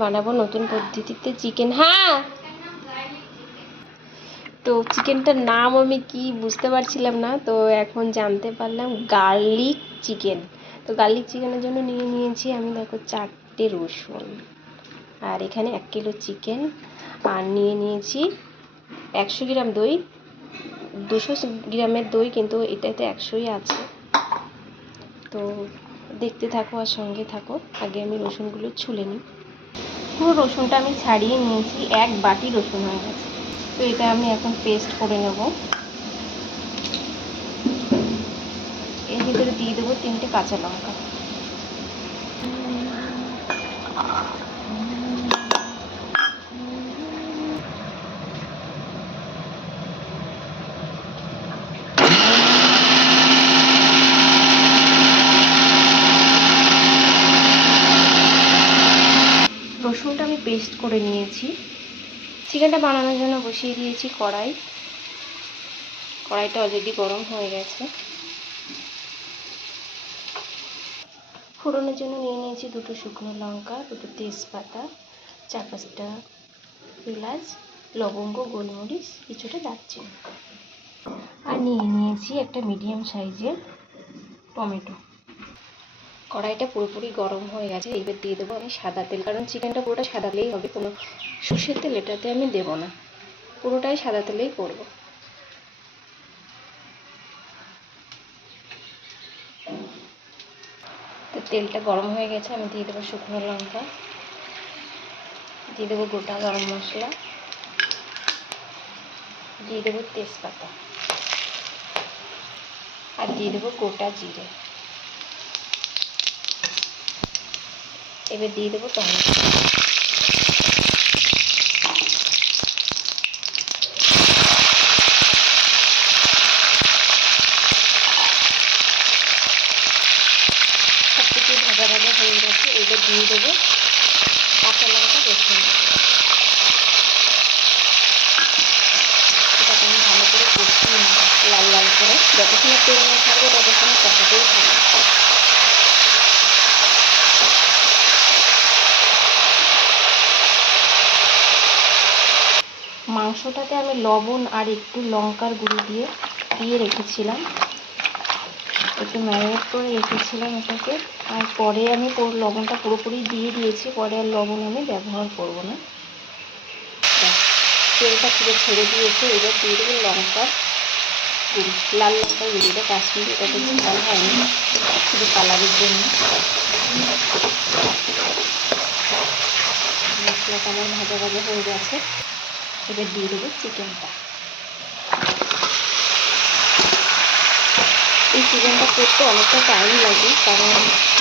বানাবো নতুন পদ্ধতিতে চিকেন। হ্যাঁ, তো চিকেনটার নাম আমি কি বুঝতে পারছিলাম না, তো এখন জানতে পারলাম গার্লিক চিকেন। তো গার্লিক চিকেনের জন্য নিয়েছি আমি, দেখো 4টে রসুন, আর এখানে 1 কিলো চিকেন, আর নিয়েছি 100 গ্রাম দই। 200 গ্রামের দই, কিন্তু এটাতে 100ই আছে। তো দেখতে থাকো আর সঙ্গে থাকো। আগে আমি রসুনগুলো ছুলে নিই। পুরো রসুনটা আমি ছাড়িয়ে নিয়েছি, 1 বাটি রসুন হয়ে গেছে। তো এটা আমি এখন পেস্ট করে নেব। এর ভিতরে দিয়ে দেবো 3টে কাঁচা লঙ্কা। রসুনটা আমি পেস্ট করে নিয়েছি। চিকেনটা বানানোর জন্য বসিয়ে দিয়েছি কড়াই। কড়াইটা অলরেডি গরম হয়ে গেছে। ফোড়নের জন্য নিয়েছি 2টো শুকনো লঙ্কা, 2টো তেজপাতা, 4-5টা এলাচ, লবঙ্গ, গোলমরিচ, কিছুটা দারচিনি, আর নিয়েছি একটা মিডিয়াম সাইজের টমেটো। কড়াইটা পুরোপুরি গরম হয়ে গেছে। এবার দিয়ে দেবো আমি সাদা তেল, কারণ চিকেনটা পুরোটা সাদা তেলেই হবে, কোনো সর্ষের তেল এটাতে আমি দেবো না, পুরোটাই সাদা তেলেই করব। তো তেলটা গরম হয়ে গেছে, আমি দিয়ে দেবো শুকনো লঙ্কা, দিয়ে দেবো গোটা গরম মশলা, দিয়ে দেবো তেজপাতা, আর দিয়ে দেবো গোটা জিরে। এবার দিয়ে দেবো টমেটো। সব কিছু ভাজা ভাজা হয়ে গেছে। এবার দিয়ে দেবো কাঁচা লঙ্কা, রসুন। এটাকে আমি ভালো করে কষিয়ে নেব, লাল লাল করে। যতক্ষণ তেল না ছাড়বে ততক্ষণ কষাতেই থাকবে। মাংসটাতে আমি লবণ আর একটু লঙ্কার গুঁড়ো দিয়ে রেখেছিলাম, একটু ম্যারিনেট করে রেখেছিলাম এটাকে। আর পরে আমি লবণটা পুরোপুরি দিয়ে দিয়েছি, পরে আর লবণ আমি ব্যবহার করব না। তেলটা পুরো ছেড়ে দিয়েছে। এবার দিয়ে দেবো লঙ্কার গুঁড়ি, লাল লঙ্কার গুঁড়িটা কাশ্মীরি, এটাতে ঝাল হয়নি, শুধু কালারের জন্য। মশলাটা আমার ভাজা ভাজা হয়ে গেছে। এবার দিয়ে দেবো চিকেনটা। এই চিকেনটা করতে অনেকটা টাইম লাগে, কারণ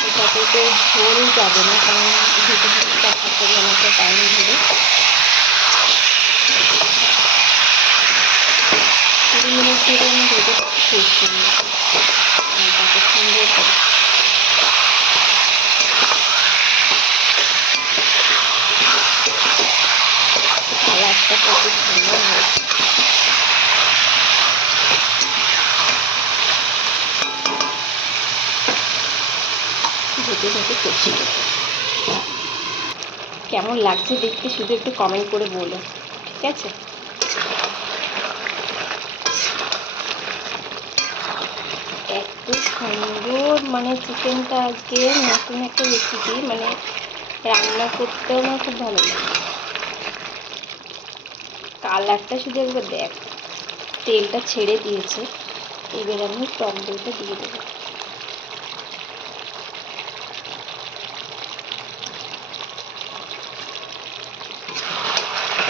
এটাতে তো ঝোল যাবে না, কারণ ভেতর থেকে চাপা করে অনেকটা টাইম ধরে 20 মিনিট ধরে আমি ভেতর শেষ করি তাকে সুন্দর করে। কালারটা কত সুন্দর হয়েছে। ভেতরে কষিয়ে কেমন লাগছে দেখতে শুধু একটু কমেন্ট করে বলো, ঠিক আছে? এত সুন্দর, মানে চিকেনটা আজকে নতুন একটা রেসিপি, মানে রান্না করতেও আমার খুব ভালো লাগে। কালারটা শুধু একবার দেখ, তেলটা ছেড়ে দিয়েছে। এবার আমি টক দইটা দিয়ে দেবো।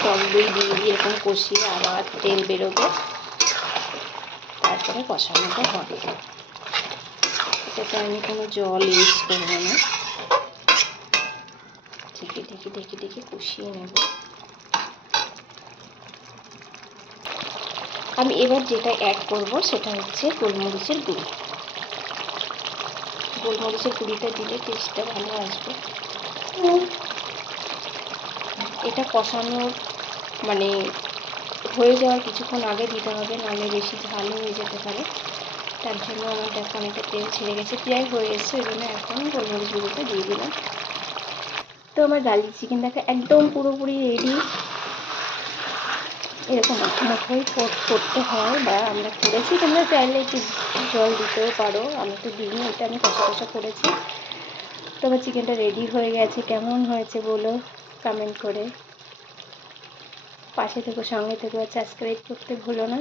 টক দই দিয়ে এরকম কষিয়ে আবার তেল বেরোবে, তারপরে কষানোটা হবে। এটাতে আমি কোনো জল ইউজ করবো না, ঢেকে কষিয়ে নেব। আমি এবার যেটা অ্যাড করব সেটা হচ্ছে গোলমরিচের গুঁড়ি। গোলমরিচের গুঁড়িটা দিলে টেস্টটা ভালো আসবে। এটা কষানোর মানে হয়ে যাওয়ার কিছুক্ষণ আগে দিতে হবে, নাহলে বেশি ঝাল হয়ে যেতে পারে। তার জন্য আমার দেখো অনেকটা তেল ছেড়ে গেছে, প্রায় হয়ে এসছে, ওই জন্য এখন গোলমরিচ গুঁড়োটা দিয়ে দিলাম। তো আমার গার্লিক চিকেন দেখো একদম পুরোপুরি রেডি। এরকম মুখোই করতে হয়, বা আমরা করেছি, তোমরা চাইলে একটু জল দিতেও পারো, আমি তো দিইনি, এটা আমি কষা কষা করেছি। তো আমার চিকেনটা রেডি হয়ে গেছে, কেমন হয়েছে বলো কমেন্ট করে। পাশে থেকো, সঙ্গে থেকো, সাবস্ক্রাইব করতে ভুলো না।